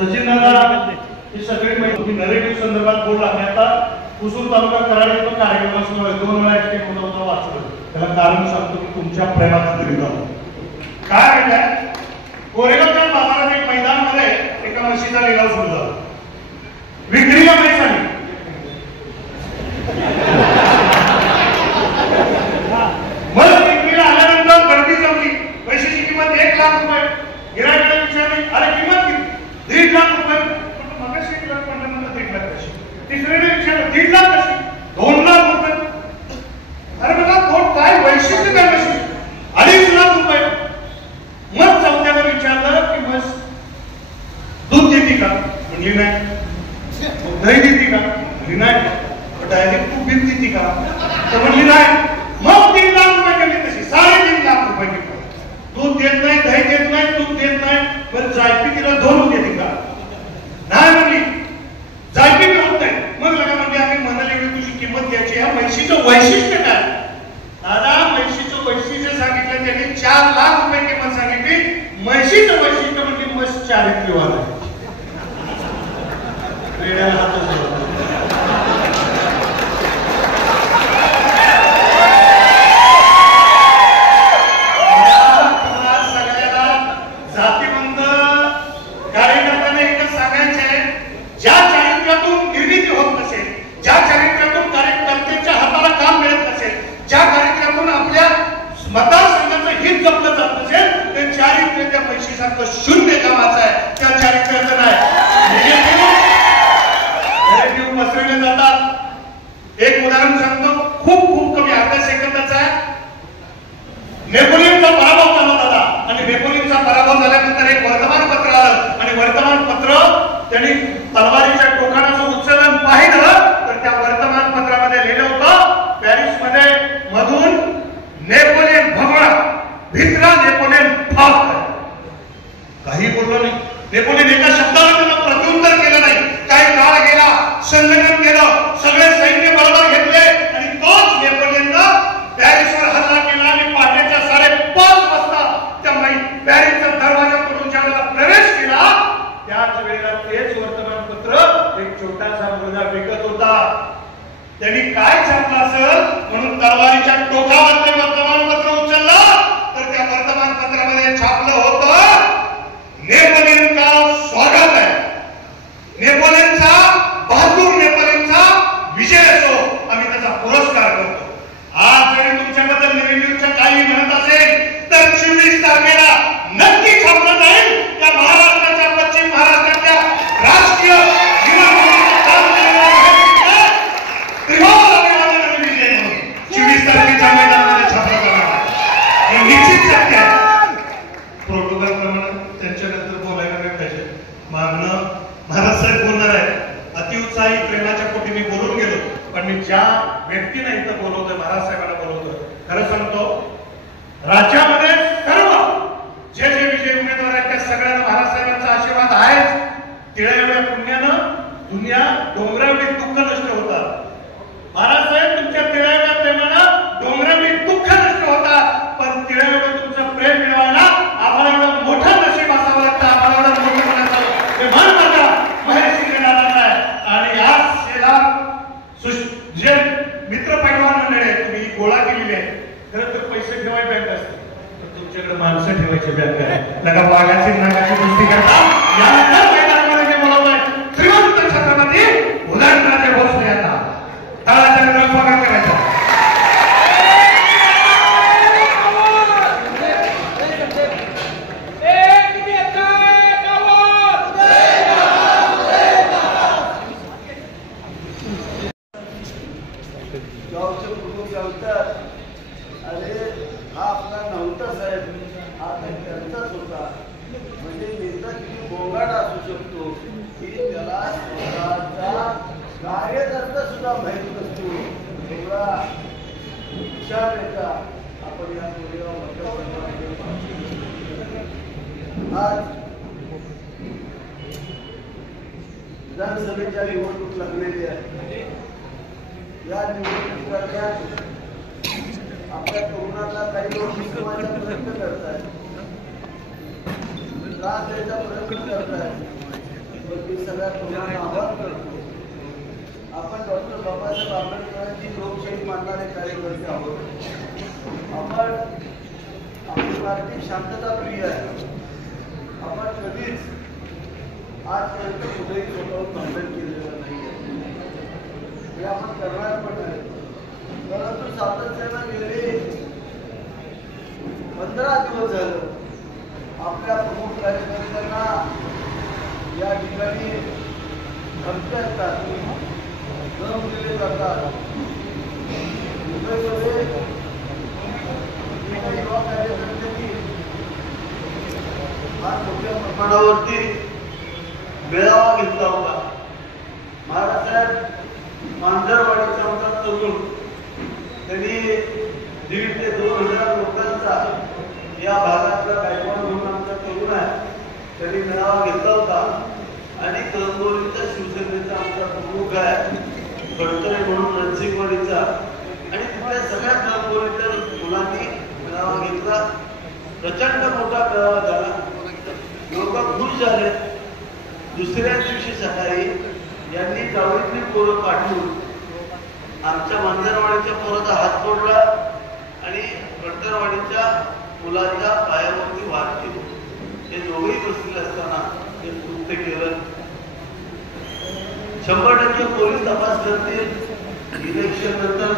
सचिनदादा ही सगळी माहिती नरेटिव्ह संदर्भात बोलला. मी आता कुसूर तालुका कराड येथे कार्यक्रम असतो 2 वेळा एक मुलं वाचलं. त्याला कारण सांगतो की तुमच्या प्रेमाचं तरी काय माहिती कोरेगावच्या बाजारात एक मैदानामध्ये एका म्हशीचा लिलाव सुरू झाला. विक्रीला म्हैस आली. मग विक्रीला आल्यानंतर गर्दी जमली. म्हशीची किंमत 1 लाख रुपये. गिराईकाने विचारली अरे किंमत किती? 1.5 लाख रुपये. मगाशी 1 लाख म्हणलं म्हणलं 1.5 लाख कशी? तिसरीने विचारलं 1.5 लाख कशी? 2 लाख रुपये. अरे बघा थोड काय वैशिष्ट्य काय म्हशी? 2.5 लाख रुपये. मग चौथ्याने विचारलं की बस दूध देते का? म्हणली नाही. दही देते का? म्हणली नाही. डायरेक्ट तूप बीत देते का? तर म्हणली नाही. मग 3 लाख रुपये केली तशी 3.5 लाख रुपये किंमत. दूध देत नाही, दही देत नाही, तूप देत नाही. बरं जायपी तिला 2 देते का? नाही म्हणली. जायपी बी होत नाही. मग लगा म्हणजे आम्ही म्हणाले की तुझी किंमत द्यायची. ह्या म्हशीचं वैशिष्ट्य काय? दादा म्हशीचं वैशिष्ट्य सांगितलं त्यांनी 4 लाख रुपये किंमत सांगितली. म्हशीचं वैशिष्ट्य म्हणजे म्हस चारित्र्यवान आहे. वेड्याला हात मतदारसंघाचं हित जपलं जात नसेल ते चारित्र्य त्या म्हशीसारखं शून्य कामाचं आहे. त्या चारित्र्याचं नाही. नेगेटिव्ह पसरवले जातात. एक उदाहरण सांगतो खूप खूप कमी अर्ध्या सेकंदाचं आहे. नेपोलियनचा पराभव झाला दादा आणि नेपोलियनचा पराभव झाल्यानंतर एक वर्तमानपत्र आलं आणि वर्तमानपत्र त्यांनी तलवारीच्या टोकाचं उच्चारण पाहिलं तर त्या वर्तमानपत्रामध्ये लिहिलं होतं पॅरिस मध्ये मधून नेपोलियन भगवा भित्रा नेपोलियन फास्ट काही बोललो नाही. नेपोलियन एका शब्दाला त्यांना प्रत्युत्तर केलं नाही. काही काळ गेला, संघटन केलं, सगळे सैन्य बरोबर घेतले आणि तोच नेपोलियननं पॅरिसवर हल्ला केला आणि पहाटेच्या 5:30 वाजता त्या पॅरिसच्या दरवाजाकडून ज्याला प्रवेश केला त्याच वेळेला तेच वर्तमानपत्र एक छोटासा मुलगा विकत होता. त्यांनी काय छापलं असेल म्हणून तलवारीच्या टोकावर ते वर्तमानपत्र उचललं तर त्या वर्तमानपत्रामध्ये छापलं होतं नेपोलियन का स्वागत है. नेपोलियनचा बहादूर नेपोलियनचा विजय असो आम्ही त्याचा पुरस्कार करतो. आज जरी तुमच्याबद्दल नेव्हिच्या काही म्हणत असेल तर 24 तारखेला नक्की छापलं जाईल. त्या महाराष्ट्राच्या पश्चिम महाराष्ट्राच्या राजकीय प्रोटोकॉल प्रमाणे त्यांच्यानंतर बोलायला नाही पाहिजे. मागणं महाराज साहेब बोलणार आहे. अतिउत्साही प्रेमाच्या पोटी मी बोलून गेलो पण मी ज्या व्यक्तीने इथं बोलवतोय महाराज साहेबांना बोलवतोय खरं सांगतो राज्यामध्ये सर्व जे जे विजयी उमेदवार आहेत त्या सगळ्यांना महाराज साहेबांचा आशीर्वाद आहेच. तिळाएवढ्या पुण्यानं दुनिया डोंगरावरी दुःख नष्ट होतात. महाराज साहेब तुमच्या तिळाएवढ्या प्रेमानं डोंगरावरी दुःख नष्ट होतात पण तिळाएवढं तुमचं प्रेम मिळवायला आम्हाला मोठं नशीब असावं लागतं. आम्हाला मोठं म्हणायचं हे मान माझा महेश दादाचा आहे. आणि या जे मित्र पैलवान मंडळी तुम्ही गोळा केलेली आहे खरं तर पैसे ठेवाय बँक असते पण तुमच्याकडे माणसं ठेवायची बँक आहे. नका वाघाची नागाची गोष्टी करता. यानंतर मैदानामध्ये जे बोलवलंय श्रीमंत छत्रपती उदयनराजे भोसले यांना टाळाच्या स्वागत करायचं. गावचे प्रमुख गावतात अरे हा आपला नव्हता साहेब हा त्यांचाच होता. म्हणजे नेता किती गोंगाट असू शकतो की त्याला स्वतःचा कार्यकर्ता सुद्धा माहित नसतो. एवढा हुशार नेता आपण या कोरेगाव मतदारसंघामध्ये आज विधानसभेच्या निवडणूक लागलेली आहे. या निवडणुकीदरम्यान आपल्या तरुणांना काही लोक विसरवायचा प्रयत्न करतायत, त्रास द्यायचा प्रयत्न करतायत. पण मी सगळ्यात लोकांना आवाहन करतो, आपण डॉक्टर बाबासाहेब आंबेडकरांची लोकशाही मानणारे कार्यकर्ते आहोत. आपण आपली पार्टी शांतता प्रिय आहे. आपण कधीच आजपर्यंत कुठेही स्वतःहून कंप्लेंट केलेलं नाही आहे. हे आपण करणार पण नाही. परंतु सातत्यानं गेले 15 दिवस झालं आपल्या प्रमुख कार्यकर्त्यांना या ठिकाणी धमक्या असतात, दम दिले जातात. मुंबईमध्ये एका युवा कार्यकर्त्यांनी फार मोठ्या प्रमाणावरती मेळावा घेतला होता. महाराष्ट्रात मांजरवाडीचा होता तरुण, त्यांनी 1,500 ते 2,000 लोकांचा, या भागातला गायकवाड म्हणून आमचा तरुण आहे, त्यांनी मेळावा घेतला होता. आणि कळंबोलीचा शिवसेनेचा आमचा प्रमुख आहे गडकरी म्हणून रणसिंगवाडीचा, आणि तिथल्या सगळ्या कळंबोलीच्या मुलांनी मेळावा घेतला. प्रचंड मोठा मेळावा झाला. लोक खुश झाले. दुसऱ्या दिवशी सकाळी यांनी जावळीतली पोरं पाठवून आमच्या मांजरवाडीच्या पोराचा हात तोडला आणि गडकरवाडीच्या मुलाच्या पायावरती वार केली. हे दोघेही बसलेले असताना हे कृत्य केलं. 100% पोलीस तपास करतील. इलेक्शन नंतर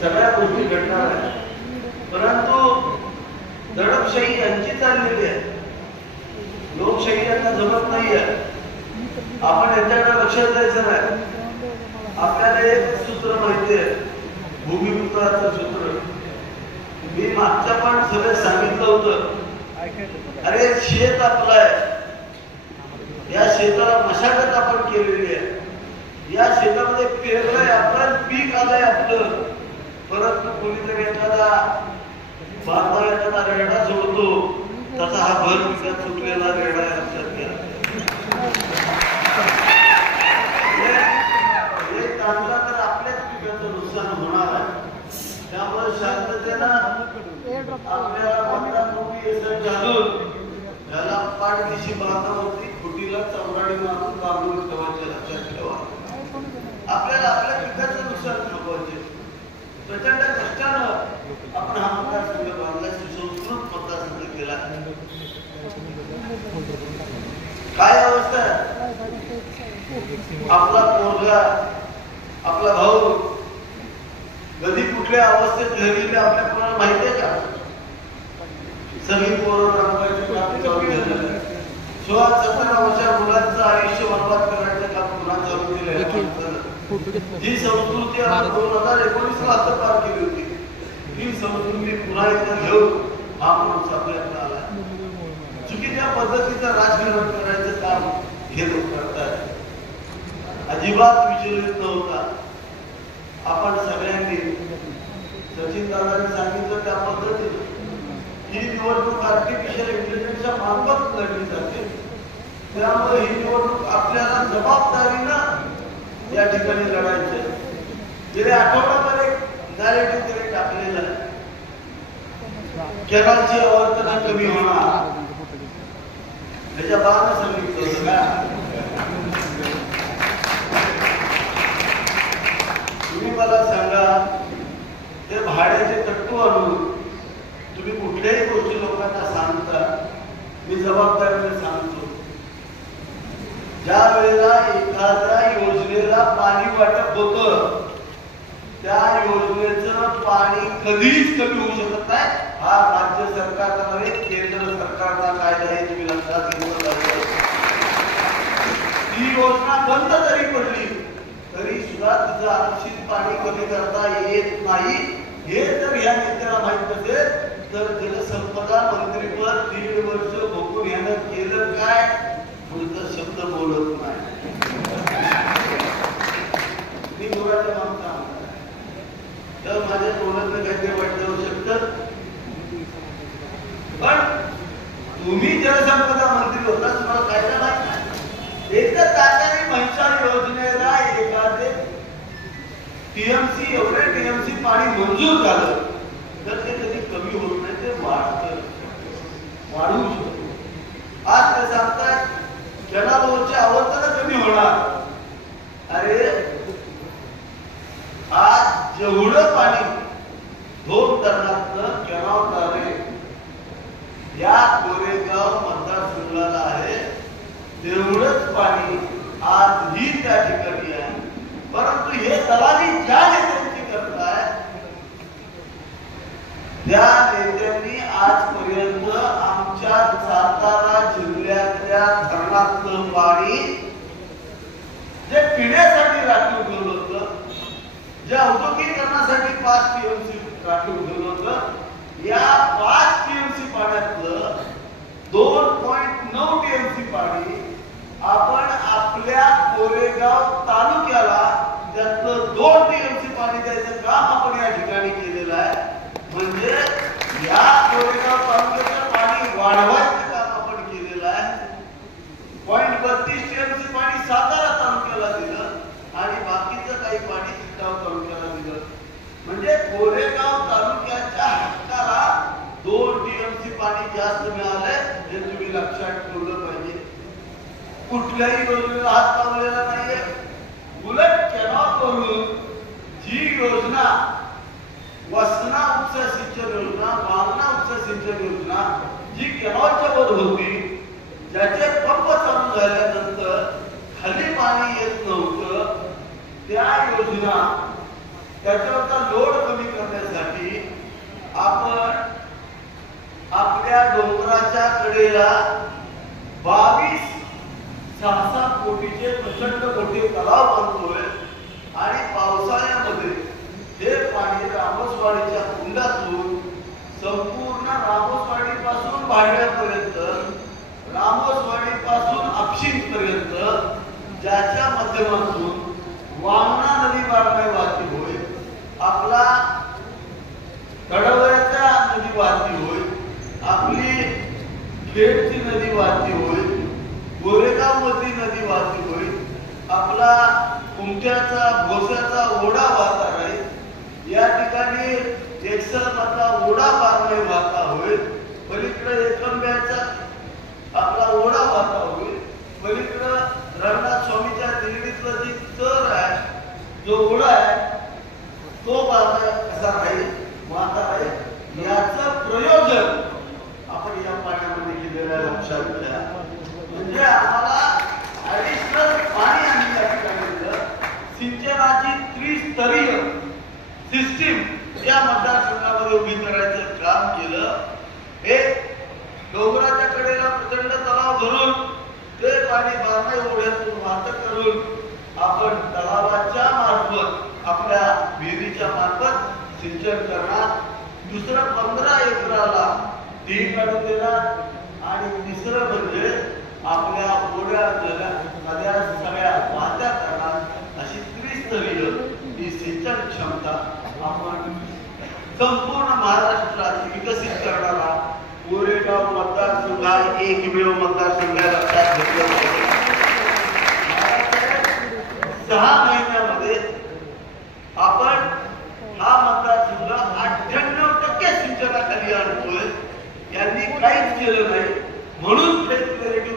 सगळ्या गोष्टी घडणार आहेत. परंतु दडपशाही यांची चाललेली आहे. लोकशाही यांना जमत नाही आहे. आपण यांच्याकडे लक्ष द्यायचं नाही. आपल्याला एक सूत्र माहिती आहे, भूमिपुत्राचं सूत्र. मी मागच्या पण सगळं सांगितलं होतं, अरे शेत आपलं आहे, या शेताला मशागत आपण केलेली आहे, या शेतामध्ये पेरलंय आपण, पीक आलंय आपलं. परंतु कोणीतरी एखादा बांधव एखादा रेडा सोडतो, तसा हा भर पिकात सुटलेला रेडा आहे. लक्षात घ्या. एक तांदळा तर आपल्याच पिकाचं नुकसान होणार आहे. त्यामुळे शांततेनं आपल्याला मोठी एसर घालून त्याला पाठदिशी बांधावरती खुटीला चौराडी मारून बांधून ठेवायचे. लक्षात ठेवा, आपल्याला आपल्या पिकाचं नुकसान थांबवायचे. प्रचंड कष्टानं आपण हा मतदारसंघ बांधला, सुसंस्कृत मतदारसंघ केला. काय अवस्था आहे? आपला पोरगा, आपला भाऊ कधी कुठल्या अवस्थेत घडलेले आपल्या कोणाला माहिती आहे का? सगळी पोरं रंगायचे काम चालू झालं. 16-17 वर्षाच्या मुलांचं आयुष्य बरबाद करण्याचं काम पुन्हा चालू केलं. जी संस्कृती 2019 ला पार केली होती, ही संस्कृती पुन्हा एकदा घेऊन हा माणूस आपल्याकडे आला. चुकीच्या पद्धतीचं राजकारण करायचं काम हे लोक करतात. अजिबात विचलित नव्हता. आपण सगळ्यांनी सचिन दादांनी सांगितलं त्या पद्धतीने ही निवडणूक आर्टिफिशियल इंटेलिजन्सच्या मार्फत लढली जाते. त्यामुळे ही निवडणूक आपल्याला जबाबदारीनं या ठिकाणी लढायचं. गेल्या आठवड्याभर एक नॅरेटिव्ह तरी टाकलेलं आहे, केरळची आवर्तन कमी होणार. त्याच्या बाहेर सांगितलं का तुम्ही मला सांगा, ते भाड्याचे तट्टू आणून तुम्ही कुठल्याही गोष्टी लोकांना सांगता. मी जबाबदारीने सांगतो, ज्या वेळेला एखाद्या योजनेला पाणी वाटप होतं, त्या योजनेचं पाणी कधीच कमी होऊ शकत नाही. हा राज्य सरकारचा नव्हे, केंद्र सरकारचा कायदा हे तुम्ही लक्षात घेतलं पाहिजे. ही योजना बंद जरी पडली तरी सुद्धा तिचं आरक्षित पाणी कमी करता येत नाही. हे जर या नेत्याला माहित नसेल तर जलसंपदा मंत्रीपद 1.5 वर्ष भोगून यानं केलं काय? पुढचा शब्द बोलत नाही. मी डोळ्याच्या मागचा तर माझ्या तोंडातलं काहीतरी वाईट जाऊ शकतं. पण तुम्ही जलसंपदा मंत्री होता, तुम्हाला कायदा माहित नाही. एकदा तात्याने म्हैसाळ योजनेला एखादे टीएमसी एवढे टीएमसी पाणी मंजूर झालं तर ते कधी कमी होत नाही, ते वाढू शकतो. आज ते सांगतात कॅनालवरची आवक आपल्या धरणातलं पाणी जे पिण्यासाठी राखून ठेवलं होतं, जे औद्योगिकरणासाठी 5 टीएमसी राखून ठेवलं होतं, या 5 टीएमसी पाण्यातलं 2.9 टीएमसी पाणी आपण आपल्या कोरेगाव तालुक्याला त्यातलं 2 टीएमसी पाणी द्यायचं काम आपण या ठिकाणी केलेलं आहे. म्हणजे या कोरेगाव तालुक्याचं पाणी वाढवायचं काम आपण केलेलं आहे. 0.32 टीएमसी पाणी सातारा तालुक्याला दिलं आणि बाकीचं काही पाणी चित्ताव तालुक्याला दिलं. म्हणजे कोरेगाव तालुक्याच्या हक्काला 2 टीएमसी पाणी जास्त मिळालंय हे तुम्ही लक्षात ठेवलं पाहिजे. कुठल्याही योजनेला हात लावलेला नाहीये. उलट कॅनॉल करून जी योजना वसना उपसा सिंचन योजना, वांगणा उपसा सिंचन योजना जी कॅनॉलच्या वर होती, ज्याचे पंप चालू झाल्यानंतर खाली पाणी येत नव्हतं, त्या योजना त्याच्यावरचा लोड कमी करण्यासाठी आपण आपल्या डोंगराच्या कडेला 22-6 कोटीचे प्रचंड मोठे तलाव बांधतोय आणि पावसाळ्यामध्ये हे पाणी रामोसवाडीच्या कुंडातून संपूर्ण रामोसवाडी पासून भांड्यापर्यंत, रामोसवाडी पासून आपशिंग पर्यंत, ज्याच्या माध्यमातून वांगणा नदी बारमाही वाहती होईल, आपला कडवळ्याच्या नदी वाहती होईल, आपली खेडची नदी वाहती होईल, गोरेगाव मधली नदी वाहती होईल, आपला कुमट्याचा भोस्याचा ओढा वाहता राहील, या ठिकाणी एक्सल मधला ओढा बारमाही वाहता होईल, पलीकडे एकंब्याचा आपला ओढा वाहता होईल, पलीकडे रंगनाथ स्वामीच्या दिल्लीतलं जी चर आहे, जो ओढा आहे, तो बारमाही कसा राहील, वाहता राहील. याचं प्रयोजन आपण या पाण्यामध्ये केलेलं आहे, लक्षात घ्या. म्हणजे आम्हाला ऍडिशनल पाणी आम्ही या ठिकाणी दिलं. सिंचनाची त्रिस्तरीय सिस्टीम या मतदारसंघामध्ये उभी करायचं काम केलं. एक डोंगराच्या कडेला प्रचंड तलाव भरून ते पाणी बारमाही ओढ्यातून वाहत करून आपण तलावाच्या मार्फत आपल्या विहिरीच्या मार्फत सिंचन करणार. दुसरं 15 एकराला ती काढून देणार आणि तिसरं म्हणजे आपल्या ओढ्या नद्या सगळ्या वाहत्या करणार. अशी त्रिस्तरीय ही सिंचन क्षमता आपण संपूर्ण महाराष्ट्रात विकसित करणारा कोरेगाव मतदारसंघ हा एकमेव मतदारसंघ लक्षात घेतला. 6 महिन्यामध्ये आपण हा मतदारसंघ 98% सिंचनाखाली आणतोय. यांनी काहीच केलं नाही म्हणून फेक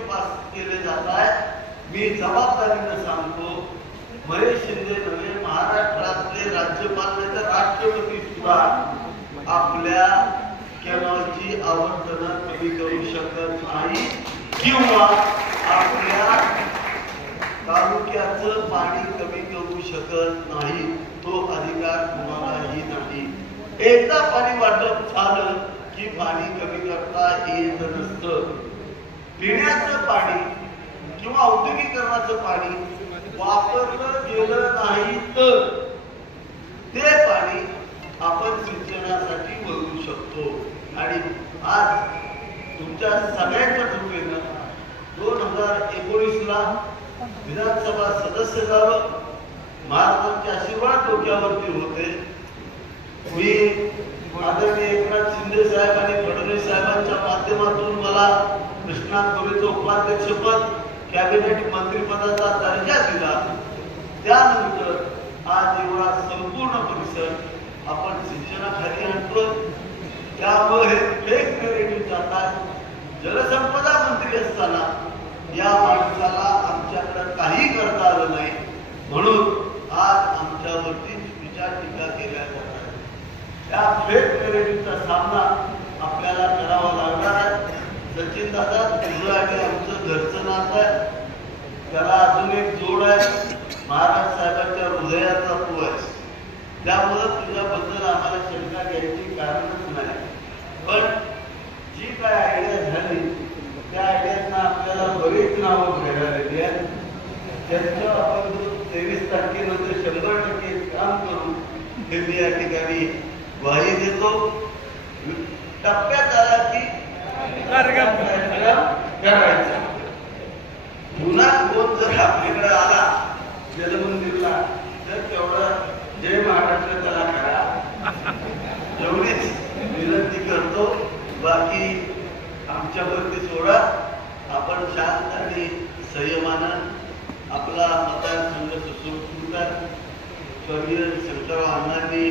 पास केले जात आहे. मी जबाबदारीने सांगतो, महेश शिंदे नव्हे, महाराष्ट्रातले राज्यपाल नाही तर राष्ट्रपती सुद्धा आपल्या कॅनॉलची आवर्तन कमी करू शकत नाही किंवा आपल्या तालुक्याचं पाणी कमी करू शकत नाही. तो अधिकार तुम्हालाही नाही. एकदा पाणी वाटप झालं की पाणी कमी करता येत नसतं. पिण्याचं पाणी किंवा औद्योगिकरणाचं पाणी वापरलं गेलं नाही तर ते पाणी आपण सिंचनासाठी वापरू शकतो. आणि आज तुमच्या सगळ्यांच्या कृपेनं 2019 ला विधानसभा सदस्य झालं. महाराजांचे आशीर्वाद डोक्यावरती होते. मी आदरणीय एकनाथ शिंदे साहेब आणि फडणवीस साहेबांच्या माध्यमातून मला कृष्णा खोरेचं उपाध्यक्षपद, कॅबिनेट मंत्रिपदाचा दर्जा दिला. त्यानंतर आज एवढा संपूर्ण परिसर आपण सिंचनाखाली आणतो. त्यामुळे फेक क्रेडिट जातात. जलसंपदा मंत्री असताना या माणसाला आमच्याकडे काही करता आलं नाही म्हणून आज आमच्यावरती चुकीच्या टीका केल्या जातात. त्या फेक क्रेडिटचा सामना आपल्याला करावा लागणार आहे. सचिन दादा, तुझं आणि आमचं घरचं नातं आहे. त्याला अजून एक जोड आहे, महाराज साहेबांच्या हृदयाचा तू आहेस. त्यामुळं तुझ्याबद्दल आम्हाला शंका घ्यायची कारणच नाही. पण जी काय आयडिया झाली त्या आयडियातनं आपल्याला बरेच नावं घ्यायला लागली आहेत. त्यांच्यावर आपण 23 तारखेनंतर 100% काम करू हे मी या ठिकाणी ग्वाही देतो. टप्प्यात आला की करायचा. पुन्हा कोण जर आपल्याकडे आला जलमंदिरला तर तेवढा जय महाराष्ट्र त्याला करा एवढीच विनंती करतो. बाकी आमच्यावरती सोडा. आपण शांत आणि संयमानं आपला मतदारसंघ सुसूत्रतात. स्वर्गीय शंकरराव अण्णांनी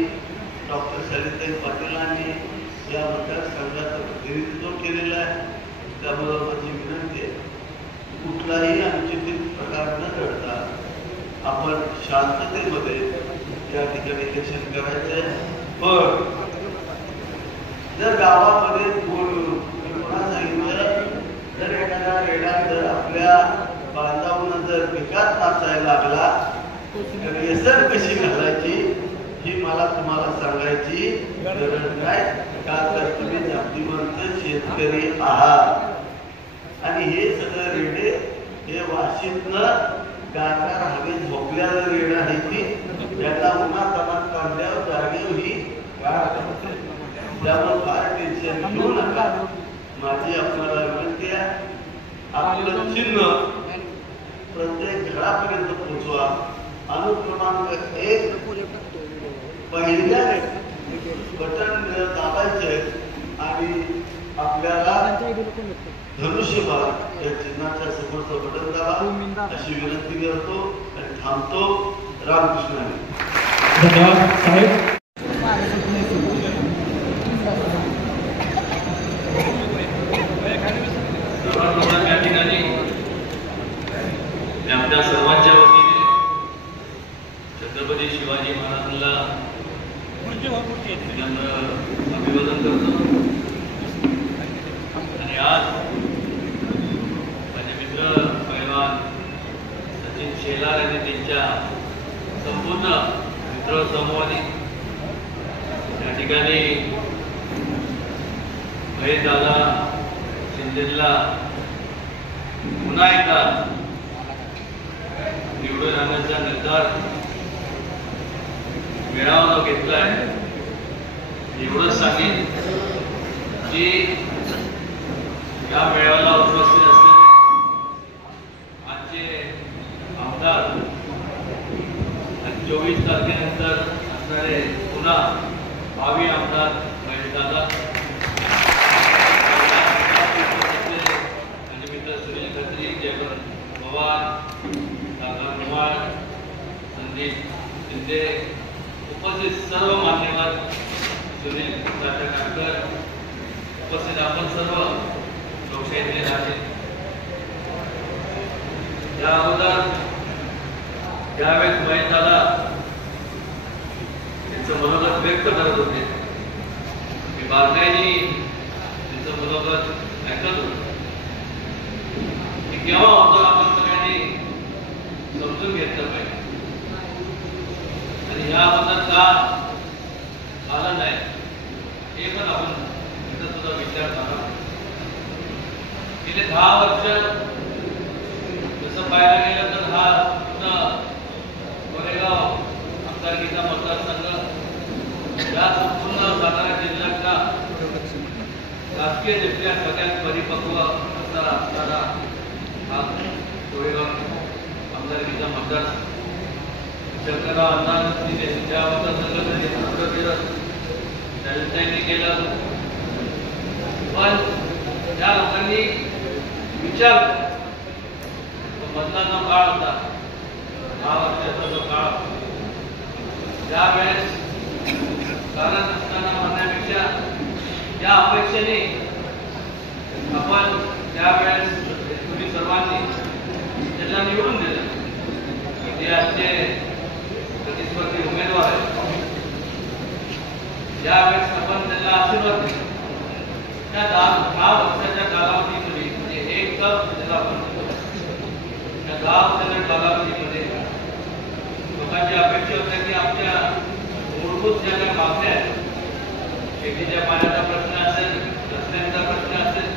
डॉक्टर शालिताई पाटीलांनी या मतदारसंघाचं प्रतिनिधित्व केलेलं आहे. त्यामुळे माझी विनंती आहे कुठलाही अनुचित प्रकार न घडता आपण शांततेमध्ये या ठिकाणी इलेक्शन करायचंय. पण जर गावामध्ये पुन्हा सांगितलं जर एखादा रेडा जर आपल्या बांधावून जर पिकात नाचायला लागला तर येसर कशी घालायची ही मला तुम्हाला सांगायची गरज नाही. का तर तुम्ही जातीवंत शेतकरी आहात आणि हे सगळं रेडे हे वाशीतनं गाकार हवे झोपल्याला रेड आहे की ज्याला उन्हातानात काढल्यावर जागेवर ही त्यामुळे फार टेन्शन घेऊ नका. माझी आपल्याला विनंती आहे आपलं चिन्ह प्रत्येक घरापर्यंत पोहोचवा. अनुक्रमांक 1 पहिल्या बटन दाबायचे आणि आपल्याला धनुष्यबाण या चिन्हाच्या समोरचं बटन दाबा अशी विनंती करतो आणि थांबतो. रामकृष्ण हरी. धन्यवाद साहेब. या ठिकाणी आपल्या सर्वांच्या वतीने छत्रपती शिवाजी महाराजांना अभिवादन करतो. आणि आज माझे मित्र पैलवान सचिन शेलार आणि त्यांच्या संपूर्ण मित्र समूहाने या ठिकाणी दादा शिंदेला पुन्हा एकदा निवडून आणण्याचा निर्धार मेळावा घेतलाय. एवढंच सांगेन की या मेळाव्याला उपस्थित असलेले आजचे आमदार आणि 24 तारखेनंतर असणारे पुन्हा भावी आमदार दादा आणि मित्र सुनील खत्री, जयवंत पवार, दादा कुमार, संदीप शिंदे, उपस्थित सर्व मान्यवर, सुनील काटकर, उपस्थित आपण सर्व लोकशाहीतले राहते. या अगोदर ज्यावेळेस महेश दादा त्यांचं मनोगत व्यक्त करत होते मी बारकाईने त्यांचं मनोगत ऐकत होतो की केव्हा होतं आपण सगळ्यांनी समजून घेतलं पाहिजे आणि याबद्दल का आलं नाही हे पण आपण तिथं सुद्धा विचार करा. गेले 10 वर्ष जसं पाहायला गेलं तर हा कोरेगाव आमदारकीचा मतदारसंघ या संपूर्ण सातारा जिल्ह्यातला राजकीयदृष्ट्या सगळ्यात परिपक्व असणारा हा कोरेगाव आमदारकीचा मतदारसंघ. शंकरराव अण्णांनी त्या मतदारसंघाचं नेतृत्व केलं, त्यांनी केलं. पण त्या लोकांनी विचार मतदानाचा काळ होता 10 वर्षाचा जो काळ त्यावेळेस कारण असताना म्हणण्यापेक्षा या अपेक्षेने आपण त्यावेळेस तुम्ही सर्वांनी त्यांना निवडून दिलं की ते आजचे प्रतिस्पर्धी उमेदवार आहेत. ज्यावेळेस आपण त्यांना आशीर्वाद दिला त्या 10 वर्षाच्या कालावधीमध्ये म्हणजे एक कप त्याला आपण त्या 10 वर्षाच्या कालावधीमध्ये लोकांची अपेक्षा होत्या की आमच्या मूलभूत ज्या काही मागण्या आहेत, शेतीच्या पाण्याचा प्रश्न असेल, रस्त्यांचा प्रश्न असेल,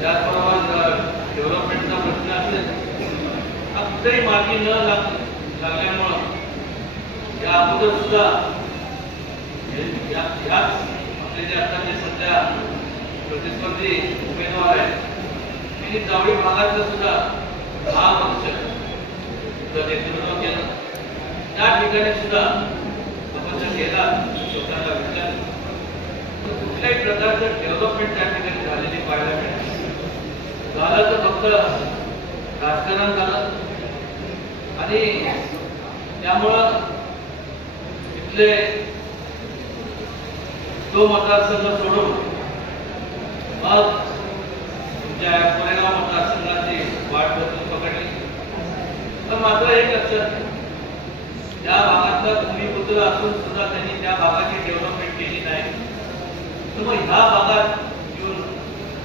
त्याचबरोबर डेव्हलपमेंटचा प्रश्न असेल, कुठेही मार्गी न लागल्यामुळं या अगोदर सुद्धा याच आपले जे आता जे सध्या प्रतिस्पर्धी उमेदवार आहेत त्यांनी जावळी भागातलं सुद्धा 10 वर्ष नेतृत्व केलं. त्या ठिकाणी सुद्धा आपण जर गेला लोकांना विचार तर कुठल्याही प्रकारचं डेव्हलपमेंट त्या ठिकाणी झालेली पाहायला मिळेल. झालं तर फक्त राजकारण झालं आणि त्यामुळं इथले तो मतदारसंघ सोडून मग तुमच्या कोरेगाव मतदारसंघाची वाट पकडली. पण मात्र एक लक्षात त्या भागातला भूमिपुत्र असून सुद्धा त्यांनी त्या भागाची डेव्हलपमेंट केली नाही. तर मग ह्या भागात येऊन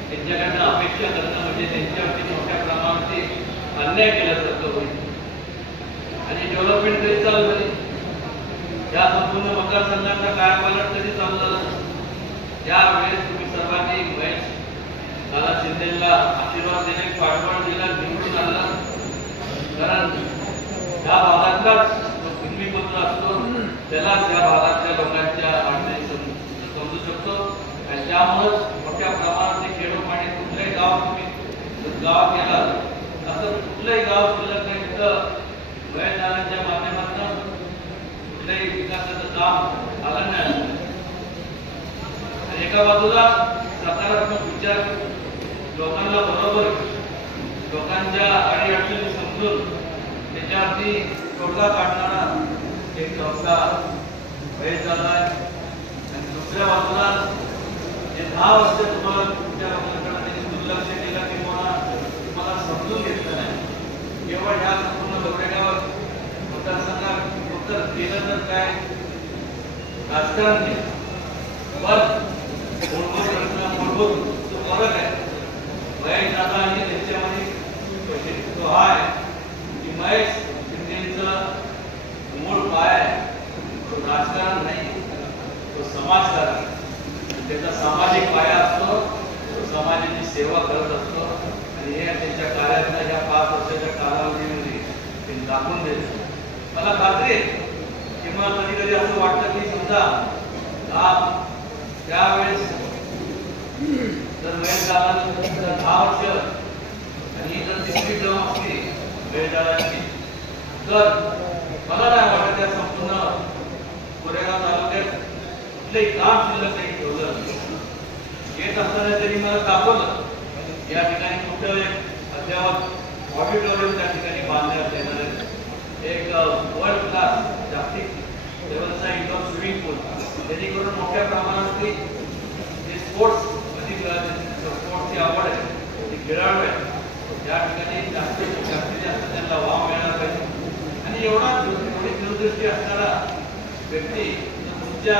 त्यांच्याकडनं अपेक्षा करणं म्हणजे त्यांच्यावरती मोठ्या प्रमाणावरती अन्याय केल्यासारखं होईल. आणि डेव्हलपमेंट कधी चालू झाली, या संपूर्ण मतदारसंघाचा कायापालट कधी चालू झाला, त्यावेळेस तुम्ही सर्वांनी महेश दादा शिंदेला आशीर्वाद दिले, पाठबळ दिला, निवडून आणला. कारण या भागातलाच भूमिपुत्र असतो त्याला त्या भागातल्या लोकांच्या अडचणी समजू शकतो. आणि त्यामुळेच मोठ्या प्रमाणात खेडोपाडी कुठलंही गाव तुम्ही गावात गेला असं कुठलंही गाव शिल्लक नाही तिथं वयदानांच्या माध्यमातून कुठल्याही विकासाचं काम आलं नाही. आणि एका बाजूला सकारात्मक विचार लोकांना बरोबर लोकांच्या अडीअडचणी समजून त्याच्यावरती तोडगा काढणारा एक संस्था वयस झाला आहे. आणि दुसऱ्या बाजूला जे 10 वर्ष तुम्हाला तुमच्या लोकांकडे दुर्लक्ष केलं किंवा तुम्हाला समजून घेतलं नाही. केवळ ह्या संपूर्ण लोकड्यावर मतदारसंघात फक्त केलं तर काय राजकारण केलं. पण मूलभूत जो फरक आहे महेश दादा आणि त्यांच्यामध्ये तो हा आहे की महेश शिंदेचं मूळ पाय तो राजकारण नाही, तो समाजकारण. त्याचा सामाजिक पाया असतो, तो समाजाची सेवा करत असतो. आणि हे त्यांच्या कार्यातल्या या 5 वर्षाच्या कालावधीमध्ये ते दाखवून देतो. मला खात्री आहे किंवा कधी कधी असं वाटतं की समजा त्यावेळेस जर महेश दादा 10 वर्ष आणि जर तिसरी टर्म असली महेश दादाची तर मला नाही वाटत त्या संपूर्ण कोरेगाव तालुक्यात कुठलंही काम शिल्लक नाही ठेवलं. येत असताना तरी मला दाखवलं या ठिकाणी कुठं अद्यावत ऑडिटोरियम त्या ठिकाणी बांधण्यात येणार आहे. एक वर्ल्ड क्लास जागतिक लेवलचा इंडोर स्विमिंग पूल जेणेकरून मोठ्या प्रमाणात जे स्पोर्ट्स स्पोर्ट्सची आवड आहे ती खेळाडू आहे त्या ठिकाणी जास्तीत जास्त त्यांना वाव मिळाला पाहिजे. आणि एवढी दूरदृष्टी असणारा व्यक्ती तुमच्या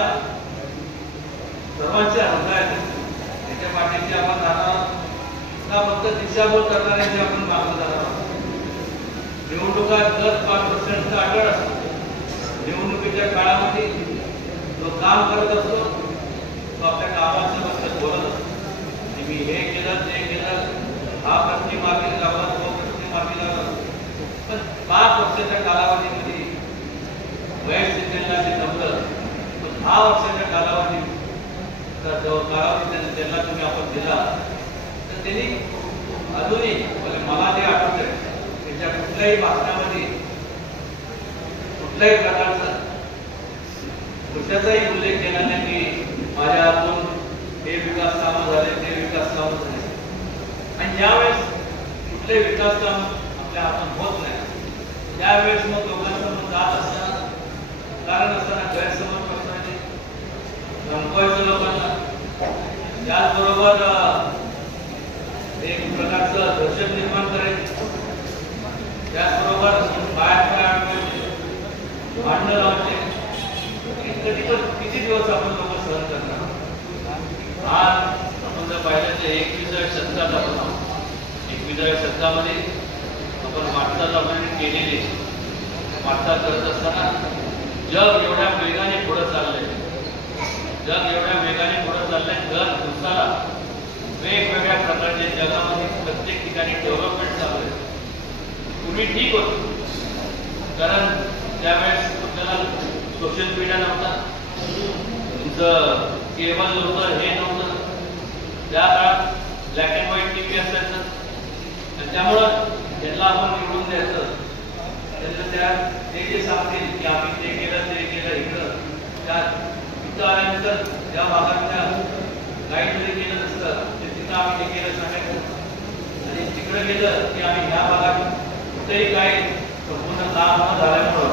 सर्वांच्या हृदयात त्याच्या पाठीशी आपण जाणार ना फक्त दिशाभूल करणाऱ्यांची आपण मागं जाणार आहोत. निवडणुकात 10-5% आढळ असतो. निवडणुकीच्या काळामध्ये जो काम करत असतो तो आपल्या कामाच्या बद्दल बोलत असतो. मी हे केलं ते केलं, हा प्रश्न मागे लावला, तो प्रश्न मागे लावला. पण 5 वर्षाच्या कालावधीमध्ये महेश शिंदेला जे जमलं तो 10 वर्षाच्या कालावधीचा जो कालावधी त्यांना तुम्ही आपण दिला तर त्यांनी अजूनही मला जे आठवत आहे त्याच्या कुठल्याही भाषणामध्ये कुठल्याही प्रकारचा कशाचाही उल्लेख केला नाही की माझ्या हातून हे विकास कामं झाले ते विकास कामं झाले. आणि ज्यावेळेस कुठले विकास काम आपल्या हातून होत नाही त्यावेळेस मग लोकांसमोर जात असताना कारण असताना गैरसमज पसरवणे, धमकवायचं लोकांना, त्याचबरोबर एक प्रकारचं दहशत निर्माण करायचं, त्याचबरोबर पाय अडवायचे, भांडणं लावायचे. किती दिवस आपण लोक सहन करणार. आज आपण जर पाहिलं तर 21व्या शतकात आपण 21व्या शतकामध्ये आपण वाटचाल आपण केलेली वाटचाल करत असताना जग एवढ्या वेगाने पुढे चाललंय, जग एवढ्या वेगाने पुढे चाललंय. दर दिवसाला वेगवेगळ्या प्रकारचे जगामध्ये प्रत्येक ठिकाणी डेव्हलपमेंट चालू आहे. तुम्ही ठीक होत, कारण त्यावेळेस आपल्याला सोशल मीडिया नव्हता, तुमचं केबल नव्हतं, हे नव्हतं. त्या काळात ब्लॅक अँड व्हाईट टीव्ही असायचं आणि त्यामुळं त्यांना आपण निवडून द्यायचं. त्यांचं त्या ते जे सांगतील की आम्ही ते केलं इकडं त्या तिथं आल्यानंतर त्या भागातल्या काही जरी केलं नसतं ते तिथं आम्ही ते केलं सांगायचं आणि तिकडं गेलं की आम्ही ह्या भागात कुठेही काही संपूर्ण काम न झाल्यामुळं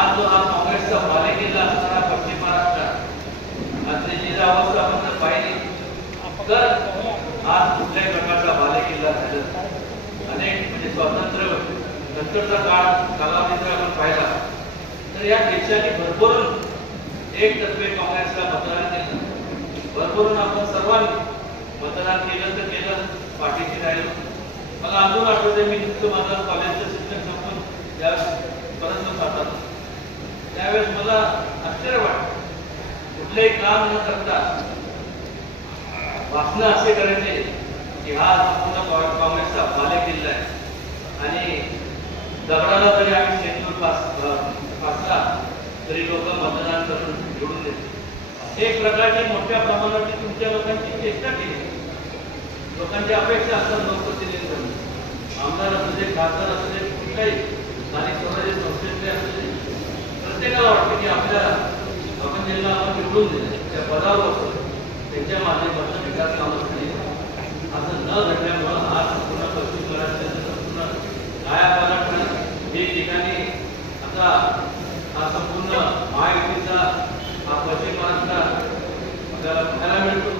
आज जो हा काँग्रेसचा बालेकिल्ला असणारा पश्चिम महाराष्ट्रात आज त्याची जर अवस्था आपण जर पाहिली तर आज कुठल्याही प्रकारचा बालेकिल्ला झाला. अनेक म्हणजे स्वातंत्र्य नंतरचा कालावधी जर आपण पाहिला तर या देशाने भरभरून एक तत्वे काँग्रेसला मतदान केलं, भरभरून आपण सर्वांनी मतदान केलं तर केलं, पाठीशी राहिलो. मला अजून आठवते मी नुकतं माझं कॉलेजचं शिक्षण संपून परत जातात त्यावेळेस मला आश्चर्य वाटतं, कुठलंही काम न करता भाषणं असे करायचे की हा संपूर्ण काँग्रेसचा बालेकिल्ला आहे आणि दगडाला जरी आम्ही शेतूर फासला तरी लोक मतदान करून निवडून देते. एक प्रकारची मोठ्या प्रमाणात तुमच्या लोकांची चेष्टा केली. लोकांची अपेक्षा असतात लोकप्रतिनिधी म्हणून, आमदार असू दे, खासदार असू दे, कुठल्याही स्थानिक स्वराज्य संस्थेतले असू दे, प्रत्येकाला वाटतं की आपल्याला आपण ज्यांना आपण निवडून दिले त्या पदावर असतो त्यांच्या माध्यमातून विकास कामं झाली. असं न घडल्यामुळं आज संपूर्ण पश्चिम महाराष्ट्राचं संपूर्ण कायापालट हे ठिकाणी आता हा संपूर्ण महायुतीचा हा पश्चिम महाराष्ट्र आपल्याला बघायला मिळतो.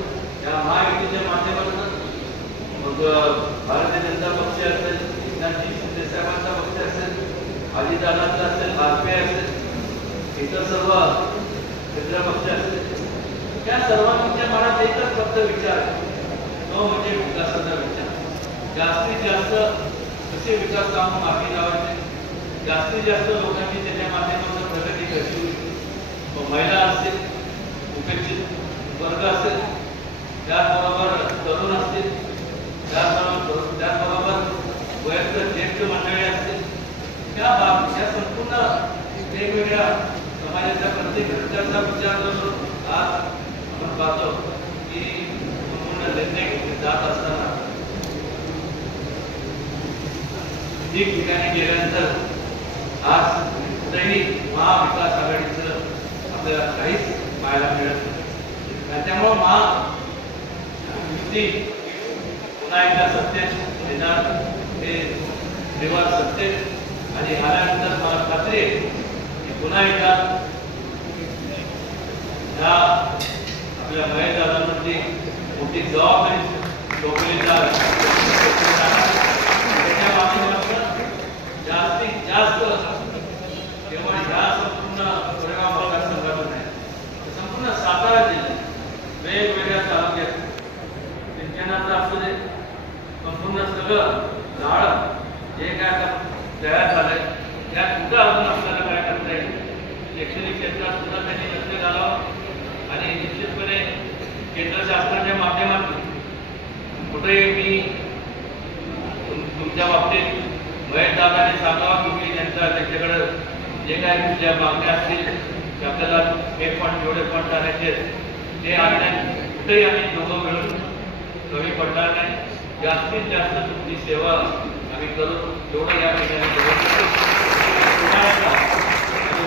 या महायुतीच्या माध्यमातून मग भारतीय जनता पक्ष असेल, एकनाथजी शिंदे साहेबांचा पक्ष असेल, अजितदादांचा असेल, वाजपेयी असेल, इतर सर्व मित्र पक्ष असेल, त्या सर्वांच्या मनात एकच फक्त विचार तो म्हणजे विकासाचा विचार. जास्तीत जास्त कसे विकास कामं मागे लावायचे, जास्तीत जास्त लोकांची त्याच्या माध्यमातून प्रगती कशी होईल. महिला असतील, उपेक्षित वर्ग असेल, त्याचबरोबर तरुण असतील, त्याचबरोबर वयस्कर ज्येष्ठ मंडळी असतील, त्या संपूर्ण वेगवेगळ्या समाजाच्या प्रत्येक घटकाचा विचार करून आज आपण पाहतो की संपूर्ण निर्णय जात असताना ठिकठिकाणी गेल्यानंतर आज कुठेही महाविकास आघाडीचं आपल्याला काहीच पाहायला मिळत नाही. त्यामुळं महायुती पुन्हा एकदा सत्तेत येणार, हे देवार सत्तेत आणि आल्यानंतर मला खात्री आहे की पुन्हा एकदा ह्या आपल्या महेश दादांवरती मोठी जबाबदारी सोपवली त्याच्या माध्यमातून जास्तीत जास्त केवळ ह्या संपूर्ण कोरेगाव मतदारसंघातून नाही, संपूर्ण सातारा जिल्ह्यात वेगवेगळ्या तालुक्यात सिंचनाचं असू दे, संपूर्ण सगळं झाड जे काय आता तयार झालंय त्या सुद्धा अजून आपल्याला काय करता येईल. शैक्षणिक क्षेत्रात सुद्धा त्यांनी लक्ष घालावं आणि निश्चितपणे केंद्र शासनाच्या माध्यमातून कुठेही मी तुमच्या बाबतीत महेश दादाने सांगावं तुम्ही त्यांच्याकडे जे काय तुमच्या मागण्या असतील ते आपल्याला हे फंड जेवढे फंड आणायचे ते आणण्या कुठेही आम्ही दोघं मिळून कमी पडणार नाही. जास्तीत जास्त तुमची सेवा आम्ही करू जेवढं या ठिकाणी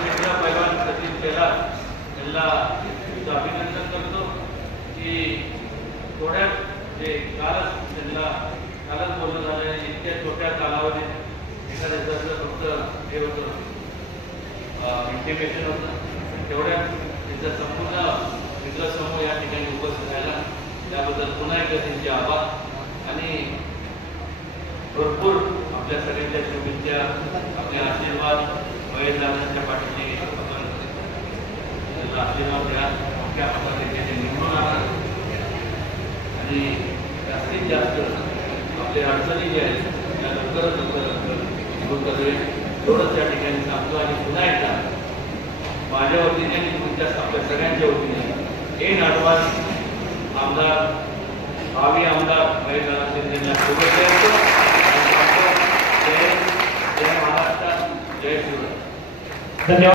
मित्र पैलवान सचिन केला त्यांना अभिनंदन करतो की थोड्यात जे कालच बोलणं झालं इतक्या छोट्या कालावधीत एखाद्या फक्त हे होतं इंटिमेशन होतं तेवढ्यात त्यांचा संपूर्ण मित्रसमूह या ठिकाणी उपस्थित राहिला त्याबद्दल पुन्हा एकदा त्यांचे आभार आणि भरपूर आपल्या सगळ्यांच्या शुभेच्छा आपले आशीर्वाद महेश दादांच्या पाठीशी आपण त्यांना आशीर्वाद द्या मोठ्या प्रकारे निवडून आणा आणि जास्तीत जास्त आपल्या अडचणी ज्या आहेत त्या लवकरात लवकर दूर करूया एवढंच त्या ठिकाणी सांगतो. आणि पुन्हा एकदा माझ्या वतीने आणि तुमच्या आपल्या सगळ्यांच्या वतीने हे नाटवाद आमदार भावी आमदार महेश दादा शिंदेंना शुभेच्छा देतो. जय शिवराय. धन्यवाद.